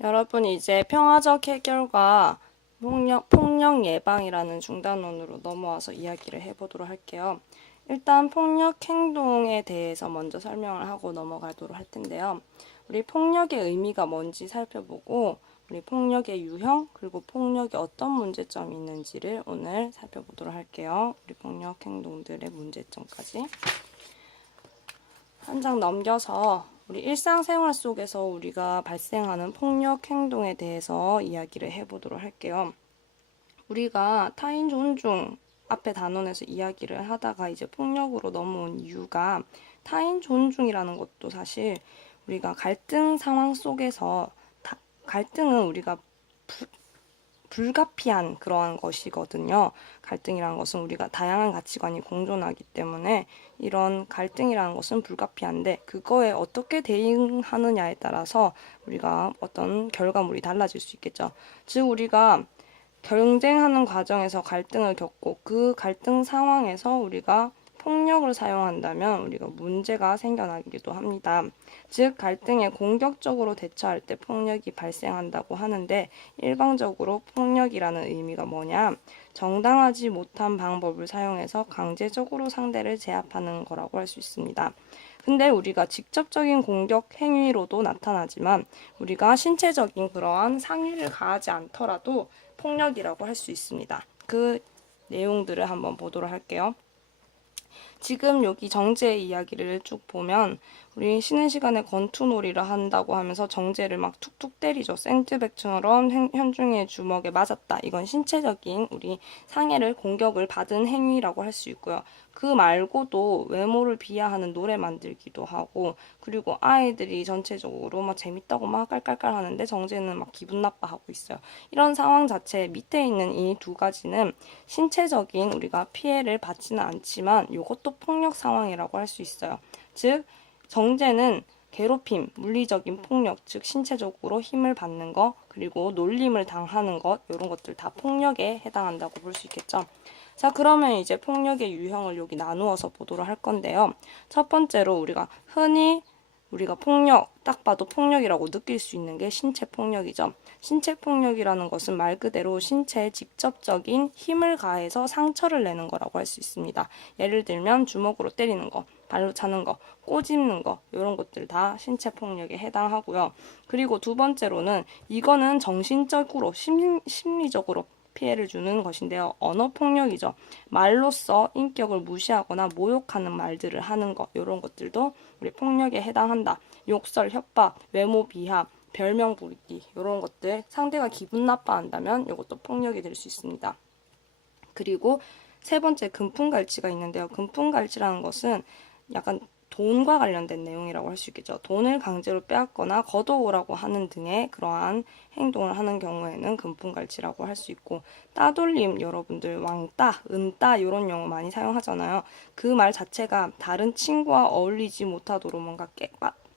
여러분 이제 평화적 해결과 폭력 예방이라는 중단원으로 넘어와서 이야기를 해보도록 할게요. 일단 폭력 행동에 대해서 먼저 설명을 하고 넘어가도록 할 텐데요. 우리 폭력의 의미가 뭔지 살펴보고 우리 폭력의 유형 그리고 폭력에 어떤 문제점이 있는지를 오늘 살펴보도록 할게요. 우리 폭력 행동들의 문제점까지. 한 장 넘겨서 우리 일상생활 속에서 우리가 발생하는 폭력 행동에 대해서 이야기를 해보도록 할게요. 우리가 타인 존중 앞에 단원에서 이야기를 하다가 이제 폭력으로 넘어온 이유가 타인 존중이라는 것도 사실 우리가 갈등 상황 속에서 갈등은 우리가 불가피한 그러한 것이거든요. 갈등이라는 것은 우리가 다양한 가치관이 공존하기 때문에 이런 갈등이라는 것은 불가피한데 그거에 어떻게 대응하느냐에 따라서 우리가 어떤 결과물이 달라질 수 있겠죠. 즉 우리가 경쟁하는 과정에서 갈등을 겪고 그 갈등 상황에서 우리가 폭력을 사용한다면 우리가 문제가 생겨나기도 합니다. 즉 갈등에 공격적으로 대처할 때 폭력이 발생한다고 하는데 일반적으로 폭력이라는 의미가 뭐냐? 정당하지 못한 방법을 사용해서 강제적으로 상대를 제압하는 거라고 할 수 있습니다. 근데 우리가 직접적인 공격 행위로도 나타나지만 우리가 신체적인 그러한 상해를 가하지 않더라도 폭력이라고 할 수 있습니다. 그 내용들을 한번 보도록 할게요. 지금 여기 정제의 이야기를 쭉 보면 우리 쉬는 시간에 권투놀이를 한다고 하면서 정제를 막 툭툭 때리죠. 샌드백처럼 현중의 주먹에 맞았다. 이건 신체적인 우리 상해를 공격을 받은 행위라고 할 수 있고요. 그 말고도 외모를 비하하는 노래 만들기도 하고 그리고 아이들이 전체적으로 막 재밌다고 막 깔깔깔 하는데 정제는 막 기분 나빠하고 있어요. 이런 상황 자체 밑에 있는 이 두 가지는 신체적인 우리가 피해를 받지는 않지만 이것도 폭력 상황이라고 할 수 있어요. 즉 정제는 괴롭힘, 물리적인 폭력, 즉 신체적으로 힘을 받는 것, 그리고 놀림을 당하는 것, 이런 것들 다 폭력에 해당한다고 볼 수 있겠죠. 자, 그러면 이제 폭력의 유형을 여기 나누어서 보도록 할 건데요. 첫 번째로 우리가 폭력, 딱 봐도 폭력이라고 느낄 수 있는 게 신체 폭력이죠. 신체 폭력이라는 것은 말 그대로 신체에 직접적인 힘을 가해서 상처를 내는 거라고 할 수 있습니다. 예를 들면 주먹으로 때리는 거, 발로 차는 거, 꼬집는 거 이런 것들 다 신체 폭력에 해당하고요. 그리고 두 번째로는 이거는 정신적으로 심리적으로 피해를 주는 것인데요. 언어 폭력이죠. 말로써 인격을 무시하거나 모욕하는 말들을 하는 것 이런 것들도 우리 폭력에 해당한다. 욕설, 협박, 외모 비하, 별명 부르기 이런 것들 상대가 기분 나빠한다면 이것도 폭력이 될 수 있습니다. 그리고 세 번째 금품갈취가 있는데요. 금품갈취라는 것은 약간 돈과 관련된 내용이라고 할 수 있겠죠. 돈을 강제로 빼앗거나 걷어오라고 하는 등의 그러한 행동을 하는 경우에는 금품갈취라고 할 수 있고 따돌림 여러분들 왕따, 은따 이런 용어 많이 사용하잖아요. 그 말 자체가 다른 친구와 어울리지 못하도록 뭔가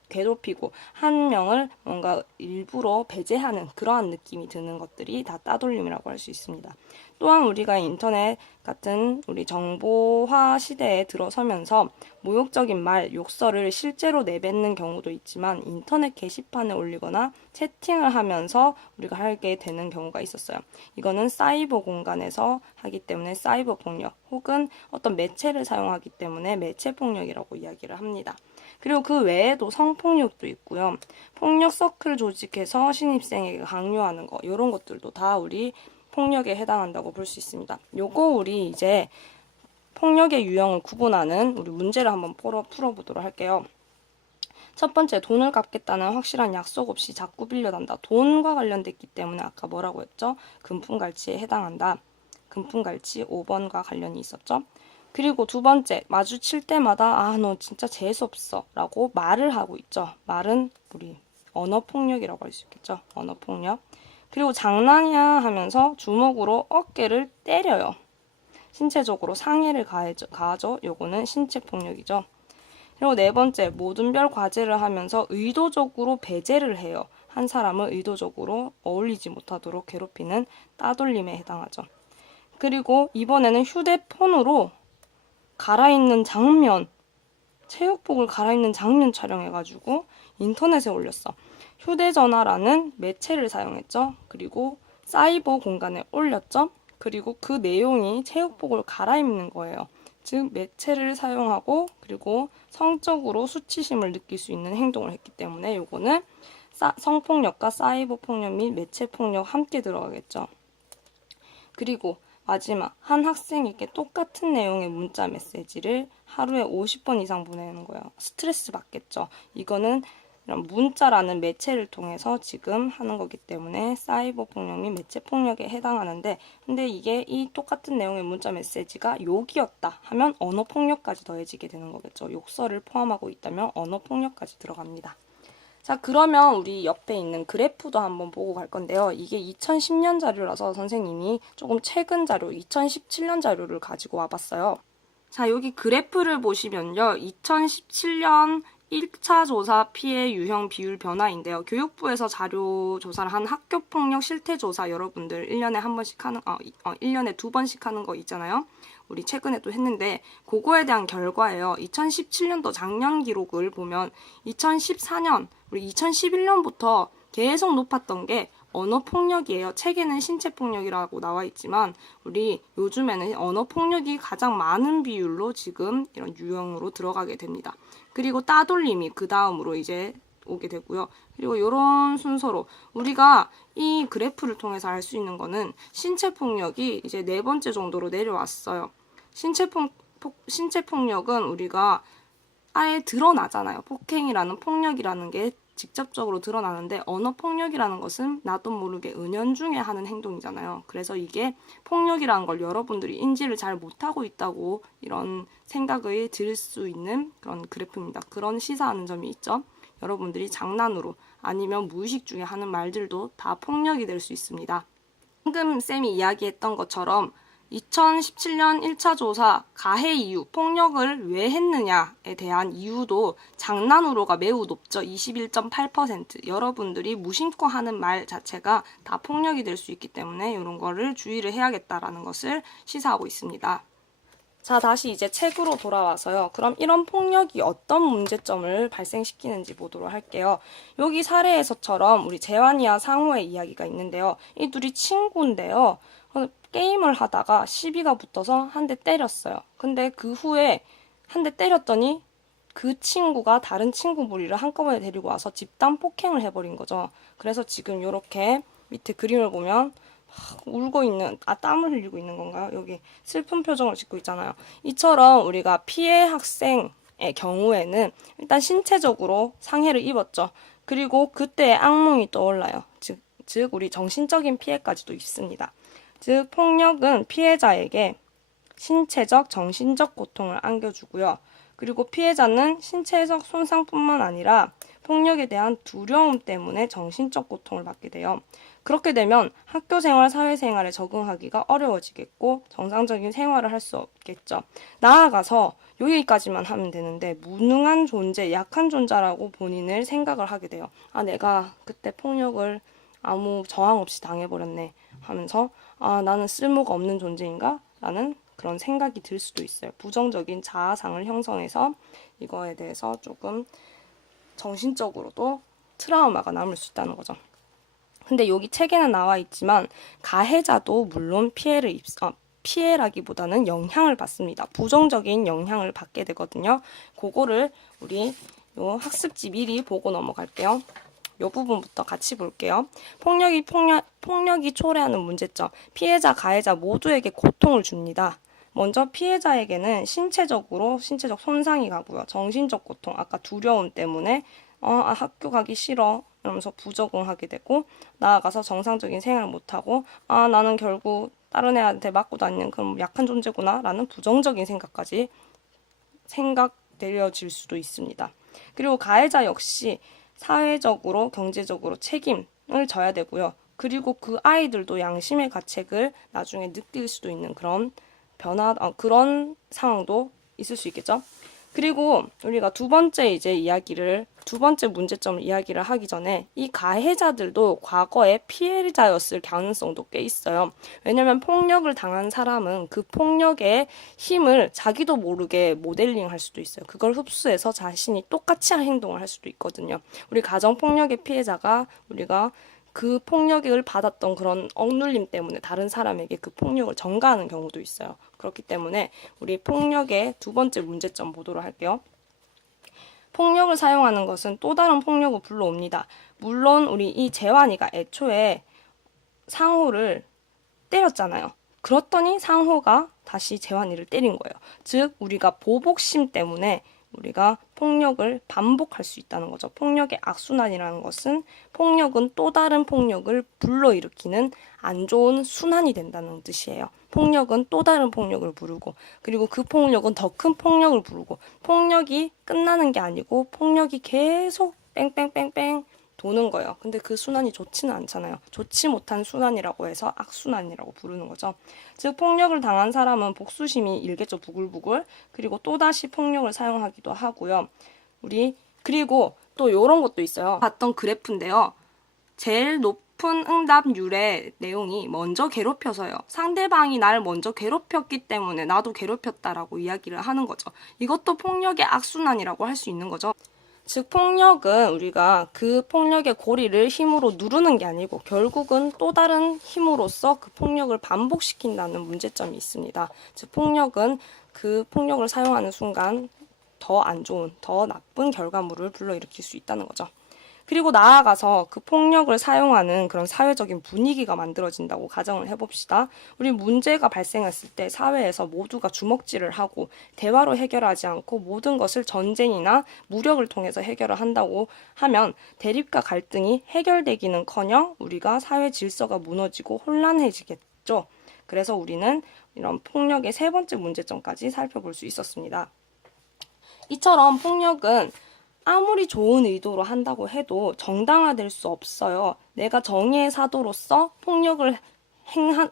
괴롭히고 한 명을 뭔가 일부러 배제하는 그러한 느낌이 드는 것들이 다 따돌림이라고 할 수 있습니다. 또한 우리가 인터넷 같은 우리 정보화 시대에 들어서면서 모욕적인 말, 욕설을 실제로 내뱉는 경우도 있지만 인터넷 게시판에 올리거나 채팅을 하면서 우리가 하게 되는 경우가 있었어요. 이거는 사이버 공간에서 하기 때문에 사이버 폭력 혹은 어떤 매체를 사용하기 때문에 매체 폭력이라고 이야기를 합니다. 그리고 그 외에도 성폭력도 있고요. 폭력 서클 조직해서 신입생에게 강요하는 거 이런 것들도 다 우리 폭력에 해당한다고 볼 수 있습니다. 요거 우리 이제 폭력의 유형을 구분하는 우리 문제를 한번 풀어보도록 할게요. 첫 번째, 돈을 갚겠다는 확실한 약속 없이 자꾸 빌려단다. 돈과 관련됐기 때문에 아까 뭐라고 했죠? 금품갈취에 해당한다. 금품갈취 5번과 관련이 있었죠? 그리고 두 번째, 마주칠 때마다 아, 너 진짜 재수없어 라고 말을 하고 있죠. 말은 우리 언어폭력이라고 할 수 있겠죠. 언어폭력. 그리고 장난이야 하면서 주먹으로 어깨를 때려요. 신체적으로 상해를 가하죠. 요거는 신체폭력이죠. 그리고 네 번째, 모든 별 과제를 하면서 의도적으로 배제를 해요. 한 사람을 의도적으로 어울리지 못하도록 괴롭히는 따돌림에 해당하죠. 그리고 이번에는 휴대폰으로 갈아입는 장면, 체육복을 갈아입는 장면 촬영해가지고 인터넷에 올렸어. 휴대전화라는 매체를 사용했죠. 그리고 사이버 공간에 올렸죠. 그리고 그 내용이 체육복을 갈아입는 거예요. 즉 매체를 사용하고 그리고 성적으로 수치심을 느낄 수 있는 행동을 했기 때문에 요거는 성폭력과 사이버 폭력 및 매체 폭력 함께 들어가겠죠. 그리고 마지막, 한 학생에게 똑같은 내용의 문자 메시지를 하루에 50번 이상 보내는 거예요. 스트레스 받겠죠. 이거는 문자라는 매체를 통해서 지금 하는 거기 때문에 사이버 폭력 및 매체 폭력에 해당하는데, 근데 이게 이 똑같은 내용의 문자 메시지가 욕이었다 하면 언어 폭력까지 더해지게 되는 거겠죠. 욕설을 포함하고 있다면 언어 폭력까지 들어갑니다. 자, 그러면 우리 옆에 있는 그래프도 한번 보고 갈 건데요. 이게 2010년 자료라서 선생님이 조금 최근 자료, 2017년 자료를 가지고 와봤어요. 자, 여기 그래프를 보시면요. 2017년 1차 조사 피해 유형 비율 변화인데요. 교육부에서 자료 조사를 한 학교폭력 실태 조사 여러분들 1년에 한 번씩 하는, 1년에 2번씩 하는 거 있잖아요. 우리 최근에 또 했는데 그거에 대한 결과예요. 2017년도 작년 기록을 보면 2014년, 우리 2011년부터 계속 높았던 게 언어폭력이에요. 책에는 신체폭력이라고 나와 있지만 우리 요즘에는 언어폭력이 가장 많은 비율로 지금 이런 유형으로 들어가게 됩니다. 그리고 따돌림이 그 다음으로 이제 오게 되고요. 그리고 이런 순서로 우리가 이 그래프를 통해서 알 수 있는 거는 신체폭력이 이제 4번째 정도로 내려왔어요. 신체폭력은 우리가 아예 드러나잖아요. 폭행이라는 폭력이라는 게 직접적으로 드러나는데 언어폭력이라는 것은 나도 모르게 은연중에 하는 행동이잖아요. 그래서 이게 폭력이라는 걸 여러분들이 인지를 잘 못하고 있다고 이런 생각을 들 수 있는 그런 그래프입니다. 그런 시사하는 점이 있죠. 여러분들이 장난으로 아니면 무의식 중에 하는 말들도 다 폭력이 될 수 있습니다. 방금 쌤이 이야기했던 것처럼 2017년 1차 조사 가해 이유, 폭력을 왜 했느냐에 대한 이유도 장난으로가 매우 높죠. 21.8%. 여러분들이 무심코 하는 말 자체가 다 폭력이 될 수 있기 때문에 이런 거를 주의를 해야겠다라는 것을 시사하고 있습니다. 자, 다시 이제 책으로 돌아와서요. 그럼 이런 폭력이 어떤 문제점을 발생시키는지 보도록 할게요. 여기 사례에서처럼 우리 재환이와 상호의 이야기가 있는데요. 이 둘이 친구인데요. 게임을 하다가 시비가 붙어서 한 대 때렸어요. 근데 그 후에 한 대 때렸더니 그 친구가 다른 친구 무리를 한꺼번에 데리고 와서 집단 폭행을 해버린 거죠. 그래서 지금 이렇게 밑에 그림을 보면 울고 있는, 땀을 흘리고 있는 건가요? 여기 슬픈 표정을 짓고 있잖아요. 이처럼 우리가 피해 학생의 경우에는 일단 신체적으로 상해를 입었죠. 그리고 그때의 악몽이 떠올라요. 즉 우리 정신적인 피해까지도 있습니다. 즉 폭력은 피해자에게 신체적, 정신적 고통을 안겨주고요. 그리고 피해자는 신체적 손상뿐만 아니라 폭력에 대한 두려움 때문에 정신적 고통을 받게 돼요. 그렇게 되면 학교생활, 사회생활에 적응하기가 어려워지겠고 정상적인 생활을 할 수 없겠죠. 나아가서 여기까지만 하면 되는데 무능한 존재, 약한 존재라고 본인을 생각을 하게 돼요. 내가 그때 폭력을 아무 저항 없이 당해버렸네 하면서 나는 쓸모가 없는 존재인가? 라는 그런 생각이 들 수도 있어요. 부정적인 자아상을 형성해서 이거에 대해서 조금 정신적으로도 트라우마가 남을 수 있다는 거죠. 근데 여기 책에는 나와 있지만 가해자도 물론 피해라기보다는 영향을 받습니다. 부정적인 영향을 받게 되거든요. 그거를 우리 요 학습지 미리 보고 넘어갈게요. 이 부분부터 같이 볼게요. 폭력이 초래하는 문제점. 피해자, 가해자 모두에게 고통을 줍니다. 먼저 피해자에게는 신체적 손상이 가고요. 정신적 고통, 아까 두려움 때문에 학교 가기 싫어 이러면서 부적응하게 되고 나아가서 정상적인 생활을 못하고 나는 결국 다른 애한테 맞고 다니는 그런 약한 존재구나 라는 부정적인 생각까지 내려질 수도 있습니다. 그리고 가해자 역시 사회적으로, 경제적으로 책임을 져야 되고요. 그리고 그 아이들도 양심의 가책을 나중에 느낄 수도 있는 그런 그런 상황도 있을 수 있겠죠. 그리고 우리가 두 번째 이제 이야기를 두 번째 문제점을 이야기를 하기 전에 이 가해자들도 과거에 피해자였을 가능성도 꽤 있어요. 왜냐면 폭력을 당한 사람은 그 폭력의 힘을 자기도 모르게 모델링 할 수도 있어요. 그걸 흡수해서 자신이 똑같이 행동을 할 수도 있거든요. 우리 가정폭력의 피해자가 우리가 그 폭력을 받았던 그런 억눌림 때문에 다른 사람에게 그 폭력을 전가하는 경우도 있어요. 그렇기 때문에 우리 폭력의 두 번째 문제점 보도록 할게요. 폭력을 사용하는 것은 또 다른 폭력을 불러옵니다. 물론 우리 이 재환이가 애초에 상호를 때렸잖아요. 그렇더니 상호가 다시 재환이를 때린 거예요. 즉 우리가 보복심 때문에 우리가 폭력을 반복할 수 있다는 거죠. 폭력의 악순환이라는 것은 폭력은 또 다른 폭력을 불러일으키는 안 좋은 순환이 된다는 뜻이에요. 폭력은 또 다른 폭력을 부르고 그리고 그 폭력은 더 큰 폭력을 부르고 폭력이 끝나는 게 아니고 폭력이 계속 뺑뺑뺑뺑 도는 거예요. 근데 그 순환이 좋지는 않잖아요. 좋지 못한 순환이라고 해서 악순환이라고 부르는 거죠. 즉 폭력을 당한 사람은 복수심이 일겠죠. 부글부글. 그리고 또다시 폭력을 사용하기도 하고요. 그리고 또 이런 것도 있어요. 봤던 그래프인데요. 제일 높은 응답률의 내용이 먼저 괴롭혀서요. 상대방이 날 먼저 괴롭혔기 때문에 나도 괴롭혔다라고 이야기를 하는 거죠. 이것도 폭력의 악순환이라고 할 수 있는 거죠. 즉 폭력은 우리가 그 폭력의 고리를 힘으로 누르는 게 아니고 결국은 또 다른 힘으로써 그 폭력을 반복시킨다는 문제점이 있습니다. 즉 폭력은 그 폭력을 사용하는 순간 더 안 좋은, 더 나쁜 결과물을 불러일으킬 수 있다는 거죠. 그리고 나아가서 그 폭력을 사용하는 그런 사회적인 분위기가 만들어진다고 가정을 해봅시다. 우리 문제가 발생했을 때 사회에서 모두가 주먹질을 하고 대화로 해결하지 않고 모든 것을 전쟁이나 무력을 통해서 해결을 한다고 하면 대립과 갈등이 해결되기는커녕 우리가 사회 질서가 무너지고 혼란해지겠죠. 그래서 우리는 이런 폭력의 세 번째 문제점까지 살펴볼 수 있었습니다. 이처럼 폭력은 아무리 좋은 의도로 한다고 해도 정당화될 수 없어요. 내가 정의의 사도로서 폭력을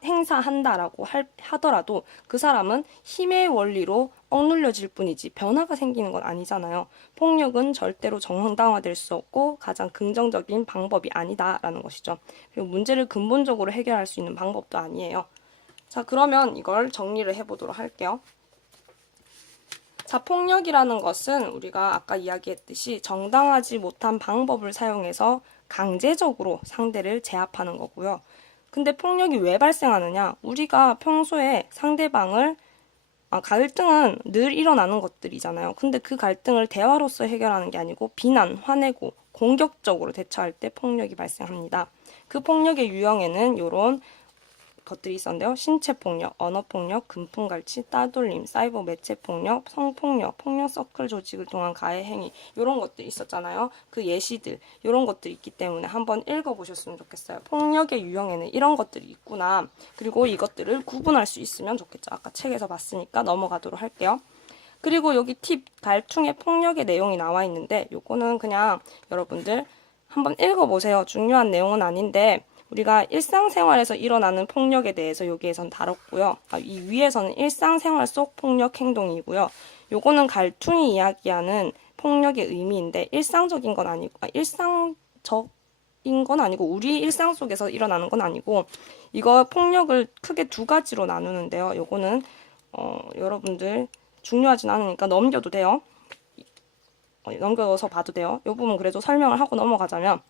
행사한다라고 하더라도 그 사람은 힘의 원리로 억눌려질 뿐이지 변화가 생기는 건 아니잖아요. 폭력은 절대로 정당화될 수 없고 가장 긍정적인 방법이 아니다라는 것이죠. 그리고 문제를 근본적으로 해결할 수 있는 방법도 아니에요. 자, 그러면 이걸 정리를 해보도록 할게요. 자, 폭력이라는 것은 우리가 아까 이야기했듯이 정당하지 못한 방법을 사용해서 강제적으로 상대를 제압하는 거고요. 근데 폭력이 왜 발생하느냐? 우리가 평소에 상대방을 갈등은 늘 일어나는 것들이잖아요. 근데 그 갈등을 대화로서 해결하는 게 아니고 비난, 화내고 공격적으로 대처할 때 폭력이 발생합니다. 그 폭력의 유형에는 이런 것들이 있었는데요. 신체폭력, 언어폭력, 금품갈취, 따돌림, 사이버 매체폭력, 성폭력, 폭력 서클 조직을 통한 가해 행위 이런 것들이 있었잖아요. 그 예시들 이런 것들이 있기 때문에 한번 읽어보셨으면 좋겠어요. 폭력의 유형에는 이런 것들이 있구나. 그리고 이것들을 구분할 수 있으면 좋겠죠. 아까 책에서 봤으니까 넘어가도록 할게요. 그리고 여기 팁, 갈퉁의 폭력의 내용이 나와 있는데 요거는 그냥 여러분들 한번 읽어보세요. 중요한 내용은 아닌데 우리가 일상생활에서 일어나는 폭력에 대해서 여기에선 다뤘고요. 이 위에서는 일상생활 속 폭력 행동이고요. 요거는 갈퉁이 이야기하는 폭력의 의미인데 일상적인 건 아니고 일상적인 건 아니고 우리 일상 속에서 일어나는 건 아니고 이거 폭력을 크게 두 가지로 나누는데요. 요거는 여러분들 중요하진 않으니까 넘겨도 돼요. 넘겨서 봐도 돼요. 요 부분 그래도 설명을 하고 넘어가자면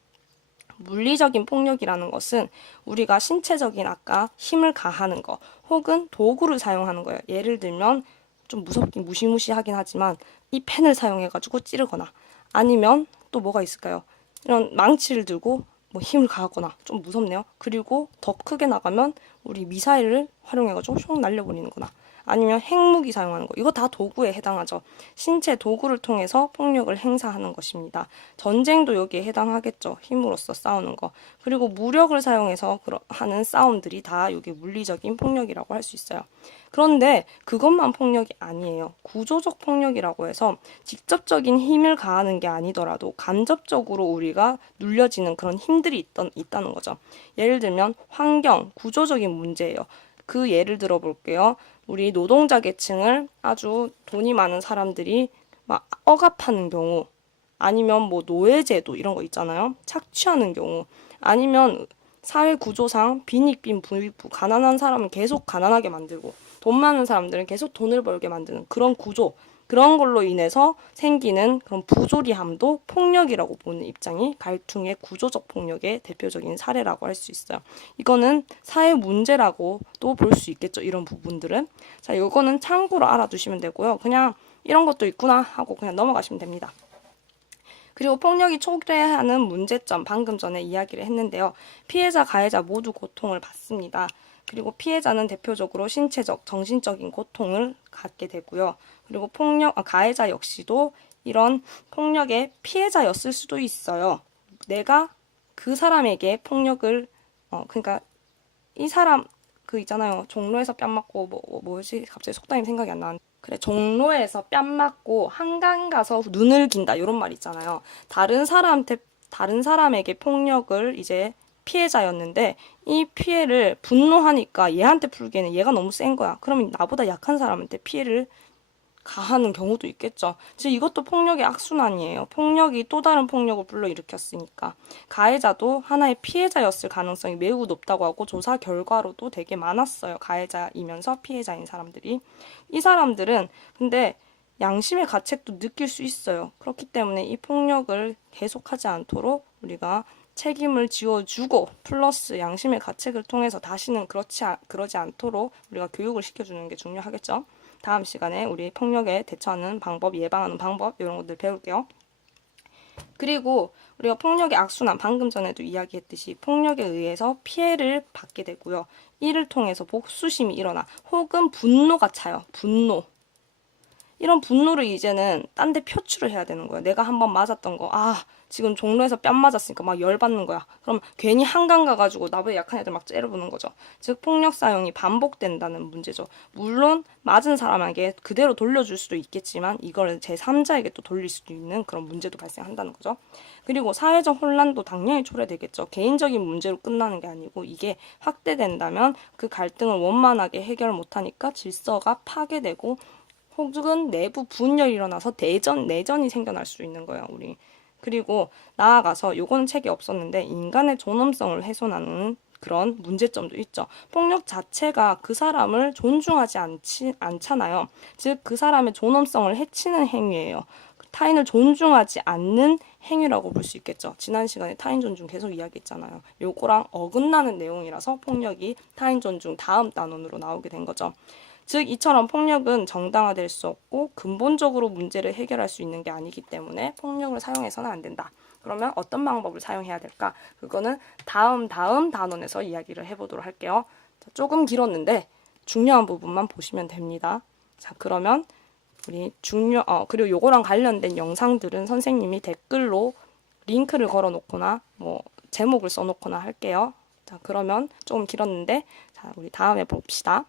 물리적인 폭력이라는 것은 우리가 신체적인 아까 힘을 가하는 거 혹은 도구를 사용하는 거예요. 예를 들면 좀 무섭긴 무시무시하긴 하지만 이 펜을 사용해가지고 찌르거나 아니면 또 뭐가 있을까요? 이런 망치를 들고 뭐 힘을 가하거나 좀 무섭네요. 그리고 더 크게 나가면 우리 미사일을 활용해가지고 슉 날려버리는 거나 아니면 핵무기 사용하는 거. 이거 다 도구에 해당하죠. 신체 도구를 통해서 폭력을 행사하는 것입니다. 전쟁도 여기에 해당하겠죠. 힘으로써 싸우는 거. 그리고 무력을 사용해서 하는 싸움들이 다 여기 물리적인 폭력이라고 할 수 있어요. 그런데 그것만 폭력이 아니에요. 구조적 폭력이라고 해서 직접적인 힘을 가하는 게 아니더라도 간접적으로 우리가 눌려지는 그런 힘들이 있다는 거죠. 예를 들면 환경, 구조적인 문제예요. 그 예를 들어볼게요. 우리 노동자 계층을 아주 돈이 많은 사람들이 막 억압하는 경우 아니면 뭐 노예제도 이런 거 있잖아요. 착취하는 경우. 아니면 사회 구조상 빈익빈 부익부, 가난한 사람은 계속 가난하게 만들고 돈 많은 사람들은 계속 돈을 벌게 만드는 그런 구조, 그런 걸로 인해서 생기는 그런 부조리함도 폭력이라고 보는 입장이 갈등의 구조적 폭력의 대표적인 사례라고 할 수 있어요. 이거는 사회 문제라고도 볼 수 있겠죠. 이런 부분들은. 자, 이거는 참고로 알아두시면 되고요. 그냥 이런 것도 있구나 하고 그냥 넘어가시면 됩니다. 그리고 폭력이 초래하는 문제점, 방금 전에 이야기를 했는데요. 피해자, 가해자 모두 고통을 받습니다. 그리고 피해자는 대표적으로 신체적, 정신적인 고통을 갖게 되고요. 그리고 가해자 역시도 이런 폭력의 피해자였을 수도 있어요. 내가 그 사람에게 폭력을, 그러니까 이 사람, 그 있잖아요. 종로에서 뺨 맞고, 뭐지? 갑자기 속담이 생각이 안 나는데. 그래, 종로에서 뺨 맞고 한강 가서 눈을 긴다. 이런 말 있잖아요. 다른 사람에게 폭력을 이제 피해자였는데 이 피해를 분노하니까 얘한테 풀기에는 얘가 너무 센 거야. 그러면 나보다 약한 사람한테 피해를 가하는 경우도 있겠죠. 즉 이것도 폭력의 악순환이에요. 폭력이 또 다른 폭력을 불러일으켰으니까. 가해자도 하나의 피해자였을 가능성이 매우 높다고 하고 조사 결과로도 되게 많았어요. 가해자이면서 피해자인 사람들이. 이 사람들은 근데 양심의 가책도 느낄 수 있어요. 그렇기 때문에 이 폭력을 계속하지 않도록 우리가 책임을 지워주고 플러스 양심의 가책을 통해서 다시는 그러지 않도록 우리가 교육을 시켜주는 게 중요하겠죠. 다음 시간에 우리 폭력에 대처하는 방법, 예방하는 방법 이런 것들 배울게요. 그리고 우리가 폭력의 악순환, 방금 전에도 이야기했듯이 폭력에 의해서 피해를 받게 되고요. 이를 통해서 복수심이 일어나 혹은 분노가 차요. 분노. 이런 분노를 이제는 딴 데 표출을 해야 되는 거예요. 내가 한번 맞았던 거, 지금 종로에서 뺨 맞았으니까 막 열받는 거야. 그럼 괜히 한강 가가지고 나보다 약한 애들 막 째려보는 거죠. 즉 폭력 사용이 반복된다는 문제죠. 물론 맞은 사람에게 그대로 돌려줄 수도 있겠지만 이걸 제3자에게 또 돌릴 수도 있는 그런 문제도 발생한다는 거죠. 그리고 사회적 혼란도 당연히 초래되겠죠. 개인적인 문제로 끝나는 게 아니고 이게 확대된다면 그 갈등을 원만하게 해결 못하니까 질서가 파괴되고 혹은 내부 분열이 일어나서 내전이 생겨날 수 있는 거예요, 우리. 그리고 나아가서 요거는 책이 없었는데 인간의 존엄성을 훼손하는 그런 문제점도 있죠. 폭력 자체가 그 사람을 존중하지 않잖아요. 즉 그 사람의 존엄성을 해치는 행위예요. 타인을 존중하지 않는 행위라고 볼 수 있겠죠. 지난 시간에 타인 존중 계속 이야기했잖아요. 요거랑 어긋나는 내용이라서 폭력이 타인 존중 다음 단원으로 나오게 된 거죠. 즉 이처럼 폭력은 정당화될 수 없고 근본적으로 문제를 해결할 수 있는 게 아니기 때문에 폭력을 사용해서는 안 된다. 그러면 어떤 방법을 사용해야 될까? 그거는 다음 단원에서 이야기를 해보도록 할게요. 자, 조금 길었는데 중요한 부분만 보시면 됩니다. 자, 그러면 우리 그리고 요거랑 관련된 영상들은 선생님이 댓글로 링크를 걸어 놓거나 뭐 제목을 써 놓거나 할게요. 자, 그러면 조금 길었는데 자, 우리 다음에 봅시다.